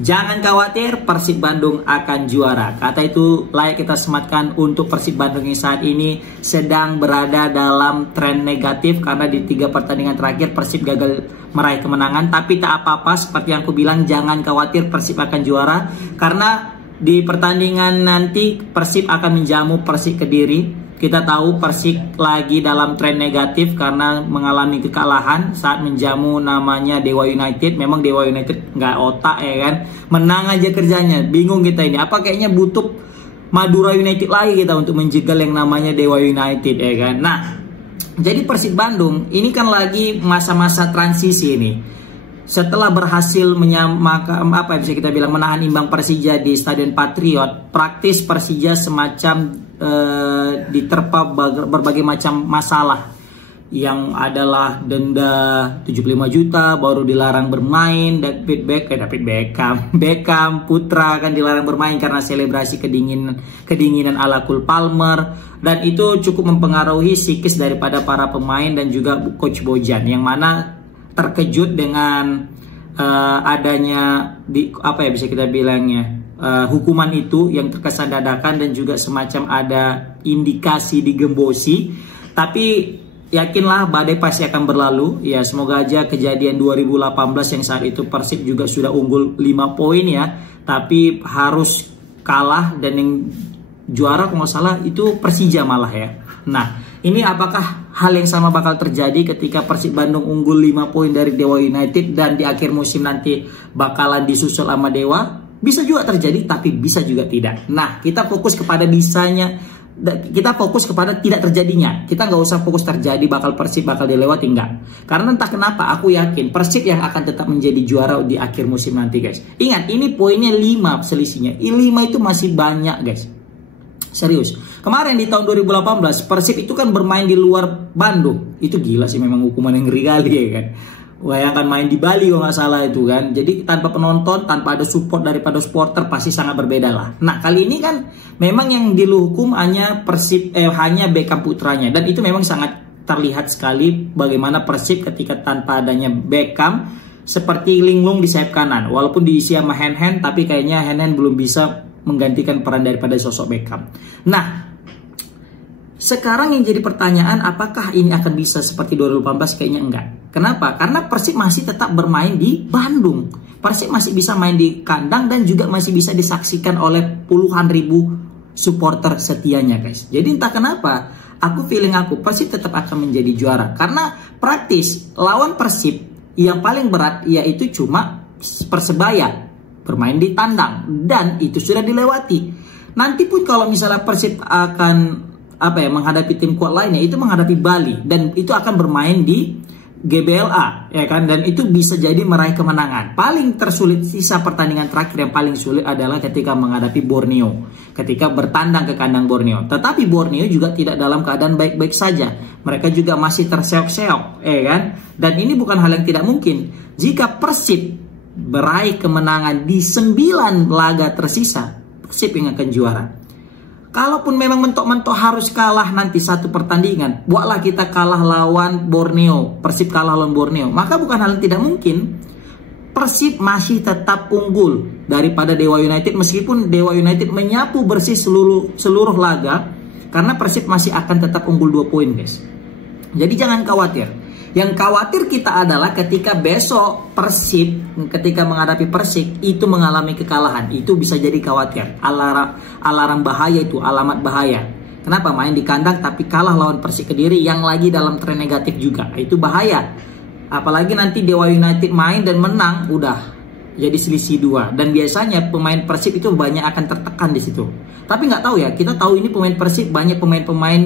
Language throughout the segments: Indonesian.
Jangan khawatir, Persib Bandung akan juara. Kata itu layak kita sematkan untuk Persib Bandung yang saat ini sedang berada dalam tren negatif karena di 3 pertandingan terakhir Persib gagal meraih kemenangan. Tapi tak apa-apa, seperti yang aku bilang, jangan khawatir, Persib akan juara. Karena di pertandingan nanti Persib akan menjamu Persik Kediri. Kita tahu Persik lagi dalam tren negatif karena mengalami kekalahan saat menjamu namanya Dewa United. Memang Dewa United nggak otak ya kan, menang aja kerjanya. Bingung kita ini, apa kayaknya butuh Madura United lagi kita untuk menjegal yang namanya Dewa United ya kan. Nah, jadi Persib Bandung ini kan lagi masa-masa transisi ini. Setelah berhasil menyamakan, bisa kita bilang, menahan imbang Persija di Stadion Patriot, praktis Persija semacam diterpa berbagai macam masalah, yang adalah denda 75 juta, baru dilarang bermain, David Beckham Putra kan dilarang bermain karena selebrasi kedinginan ala Cole Palmer, dan itu cukup mempengaruhi psikis daripada para pemain dan juga Coach Bojan, yang mana terkejut dengan adanya bisa kita bilangnya hukuman itu yang terkesan dadakan dan juga semacam ada indikasi digembosi. Tapi yakinlah badai pasti akan berlalu ya, semoga aja kejadian 2018 yang saat itu Persib juga sudah unggul 5 poin ya, tapi harus kalah dan yang juara kalau nggak salah itu Persija malah ya. Nah, ini apakah hal yang sama bakal terjadi ketika Persib Bandung unggul 5 poin dari Dewa United dan di akhir musim nanti bakalan disusul sama Dewa? Bisa juga terjadi, tapi bisa juga tidak. Nah, kita fokus kepada bisanya, kita fokus kepada tidak terjadinya. Kita nggak usah fokus terjadi Persib bakal dilewati, enggak. Karena entah kenapa aku yakin Persib yang akan tetap menjadi juara di akhir musim nanti guys. Ingat, ini poinnya 5 selisihnya. 5 itu masih banyak guys. Serius. Kemarin di tahun 2018 Persib itu kan bermain di luar Bandung. Itu gila sih, memang hukuman yang ngeri kali ya kan. Bayangkan main di Bali kalau nggak salah itu kan. Jadi tanpa penonton, tanpa ada support daripada supporter, pasti sangat berbeda lah. Nah, kali ini kan memang yang dihukum hanya hanya Beckham Putranya, dan itu memang sangat terlihat sekali bagaimana Persib ketika tanpa adanya Beckham seperti linglung di sayap kanan. Walaupun diisi sama Hen-Hen, tapi kayaknya Hen-Hen belum bisa menggantikan peran daripada sosok Beckham. Nah, sekarang yang jadi pertanyaan, apakah ini akan bisa seperti 2018? Kayaknya enggak. Kenapa? Karena Persib masih tetap bermain di Bandung. Persib masih bisa main di kandang dan juga masih bisa disaksikan oleh puluhan ribu supporter setianya guys. Jadi entah kenapa, feeling aku Persib tetap akan menjadi juara. Karena praktis lawan Persib yang paling berat yaitu cuma Persebaya, bermain di tandang, dan itu sudah dilewati. Nanti pun kalau misalnya Persib akan menghadapi tim kuat lainnya, itu menghadapi Bali, dan itu akan bermain di GBLA ya kan, dan itu bisa jadi meraih kemenangan. Paling tersulit, sisa pertandingan terakhir yang paling sulit adalah ketika menghadapi Borneo, ketika bertandang ke kandang Borneo. Tetapi Borneo juga tidak dalam keadaan baik-baik saja, mereka juga masih terseok-seok ya kan, dan ini bukan hal yang tidak mungkin. Jika Persib meraih kemenangan di 9 laga tersisa, Persib yang akan juara. Kalaupun memang mentok-mentok harus kalah nanti satu pertandingan, buatlah kita kalah lawan Borneo, Persib kalah lawan Borneo, maka bukan hal yang tidak mungkin. Persib masih tetap unggul daripada Dewa United, meskipun Dewa United menyapu bersih seluruh laga, karena Persib masih akan tetap unggul 2 poin guys. Jadi jangan khawatir. Yang khawatir kita adalah ketika besok Persib, ketika menghadapi Persik, itu mengalami kekalahan. Itu bisa jadi khawatir. Alarm bahaya itu, alamat bahaya. Kenapa? Main di kandang tapi kalah lawan Persik Kediri yang lagi dalam tren negatif juga. Itu bahaya. Apalagi nanti Dewa United main dan menang, udah jadi selisih 2. Dan biasanya pemain Persib itu banyak akan tertekan di situ. Tapi nggak tahu ya, kita tahu ini pemain Persib banyak pemain-pemain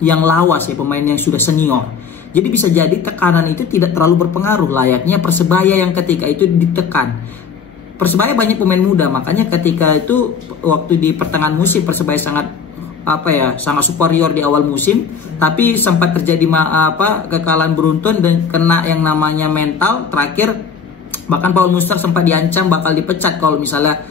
yang lawas ya, pemain yang sudah senior. Jadi bisa jadi tekanan itu tidak terlalu berpengaruh, layaknya Persebaya yang ketika itu ditekan. Persebaya banyak pemain muda, makanya ketika itu waktu di pertengahan musim Persebaya sangat sangat superior di awal musim, tapi sempat terjadi kekalahan beruntun dan kena yang namanya mental. Terakhir bahkan Paul Muster sempat diancam bakal dipecat kalau misalnya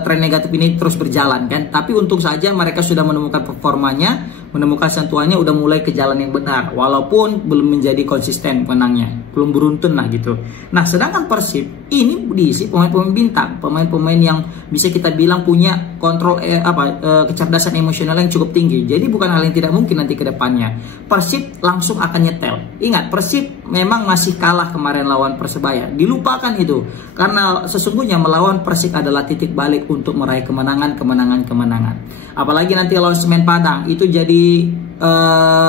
tren negatif ini terus berjalan kan. Tapi untung saja mereka sudah menemukan performanya, menemukan sentuhannya, udah mulai ke jalan yang benar, walaupun belum menjadi konsisten menangnya. belum beruntun lah gitu. Nah, sedangkan Persib ini diisi pemain-pemain bintang, pemain-pemain yang bisa kita bilang punya kontrol kecerdasan emosional yang cukup tinggi. Jadi bukan hal yang tidak mungkin nanti ke depannya Persib langsung akan nyetel. Ingat, Persib memang masih kalah kemarin lawan Persebaya. Dilupakan itu. Karena sesungguhnya melawan Persib adalah titik balik untuk meraih kemenangan. Apalagi nanti lawan Semen Padang, itu jadi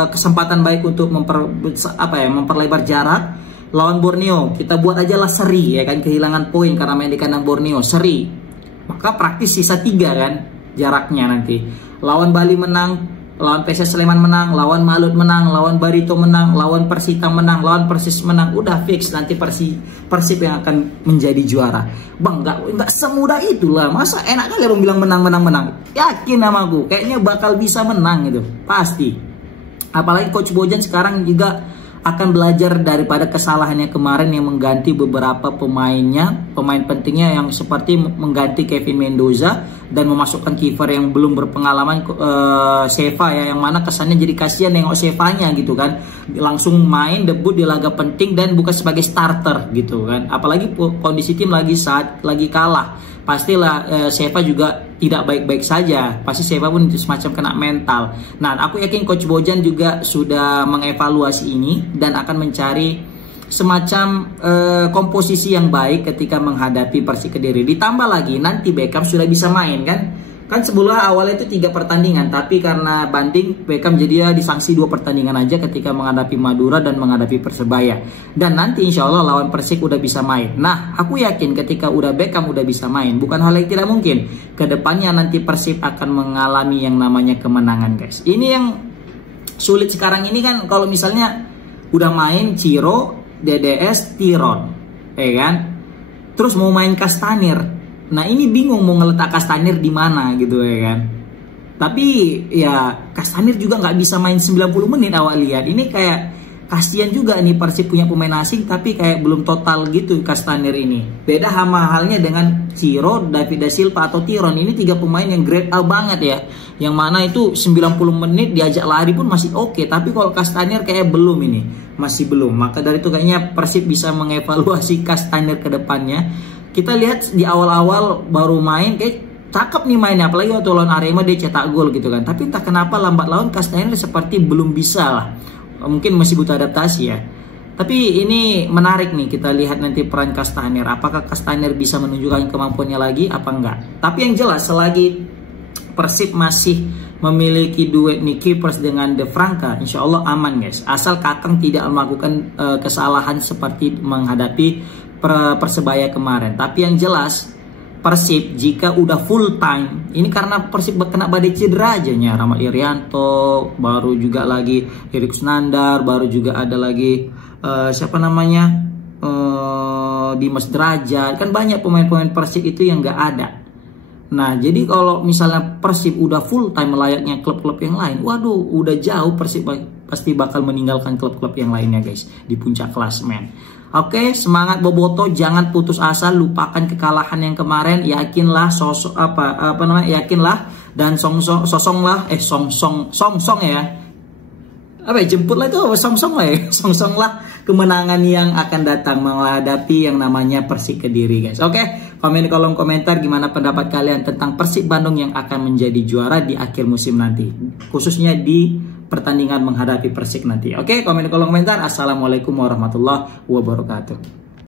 kesempatan baik untuk memperlebar jarak. Lawan Borneo kita buat aja lah seri, ya kan, kehilangan poin karena main di kandang Borneo, seri, maka praktis sisa 3 kan jaraknya nanti. Lawan Bali menang, lawan PSS Sleman menang, lawan Malut menang, lawan Barito menang, lawan Persita menang, lawan Persis menang, udah fix nanti Persib yang akan menjadi juara. Bang, nggak semudah itulah. Masa enak kali abang bilang menang. Yakin sama aku, kayaknya bakal bisa menang itu, pasti. Apalagi Coach Bojan sekarang juga akan belajar daripada kesalahannya kemarin yang mengganti beberapa pemain pentingnya yang seperti mengganti Kevin Mendoza dan memasukkan kiper yang belum berpengalaman, Seva ya, yang mana kesannya jadi kasihan nengok Sevanya gitu kan, langsung main debut di laga penting dan bukan sebagai starter gitu kan. Apalagi kondisi tim lagi kalah, pastilah Seva juga tidak baik-baik saja, pasti Seva pun semacam kena mental. Nah, aku yakin Coach Bojan juga sudah mengevaluasi ini dan akan mencari semacam komposisi yang baik ketika menghadapi Persik Kediri. Ditambah lagi nanti Beckham sudah bisa main kan sebelumnya awalnya itu 3 pertandingan, tapi karena banding Beckham jadi disanksi 2 pertandingan aja ketika menghadapi Madura dan menghadapi Persebaya. Dan nanti insya Allah lawan Persik udah bisa main. Nah, aku yakin ketika udah Beckham udah bisa main, bukan hal yang tidak mungkin kedepannya nanti Persib akan mengalami yang namanya kemenangan, guys. Ini yang sulit sekarang ini kan, kalau misalnya udah main Ciro, DDS, Tiron, ya kan, terus mau main Kastanir. Nah, ini bingung mau ngeletak Kastanir di mana gitu, ya kan. Tapi ya Kastanir juga nggak bisa main 90 menit awal lihat. Ini kayak kasihan juga nih Persib punya pemain asing tapi kayak belum total gitu Kastanir ini. Beda sama halnya dengan Ciro, David da Silva atau Tiron. Ini 3 pemain yang grade A banget ya. Yang mana itu 90 menit diajak lari pun masih oke. Tapi kalau Kastanir kayak belum ini. Masih belum. Maka dari itu kayaknya Persib bisa mengevaluasi Kastanir ke depannya. Kita lihat di awal-awal baru main kayak cakep nih mainnya, apalagi waktu lawan Arema dia cetak gol gitu kan. Tapi entah kenapa lambat laun Kastanir seperti belum bisa lah. Mungkin masih butuh adaptasi ya. Tapi ini menarik nih, kita lihat nanti peran Kastanir. Apakah Kastanir bisa menunjukkan kemampuannya lagi apa enggak? Tapi yang jelas selagi Persib masih memiliki duet nih keepers dengan De Franca, insya Allah aman guys. Asal Kakang tidak melakukan kesalahan seperti menghadapi Persebaya kemarin. Tapi yang jelas Persib jika udah full time, ini karena Persib kena badai cedera aja nya, Rahmat Irianto, baru juga lagi Erik Nandar, baru juga ada lagi Dimas Derajat, kan banyak pemain-pemain Persib itu yang nggak ada. Nah, jadi kalau misalnya Persib udah full time layaknya klub-klub yang lain, waduh, udah jauh Persib pasti bakal meninggalkan klub-klub yang lainnya guys di puncak klasemen. Oke, semangat Boboto, jangan putus asa, lupakan kekalahan yang kemarin, yakinlah yakinlah dan song ya. Jemputlah itu song lah ya. Song lah kemenangan yang akan datang menghadapi yang namanya Persik Kediri guys. Oke, komen di kolom komentar gimana pendapat kalian tentang Persib Bandung yang akan menjadi juara di akhir musim nanti, khususnya di pertandingan menghadapi Persik nanti. Oke, komen di kolom komentar. Assalamualaikum warahmatullahi wabarakatuh.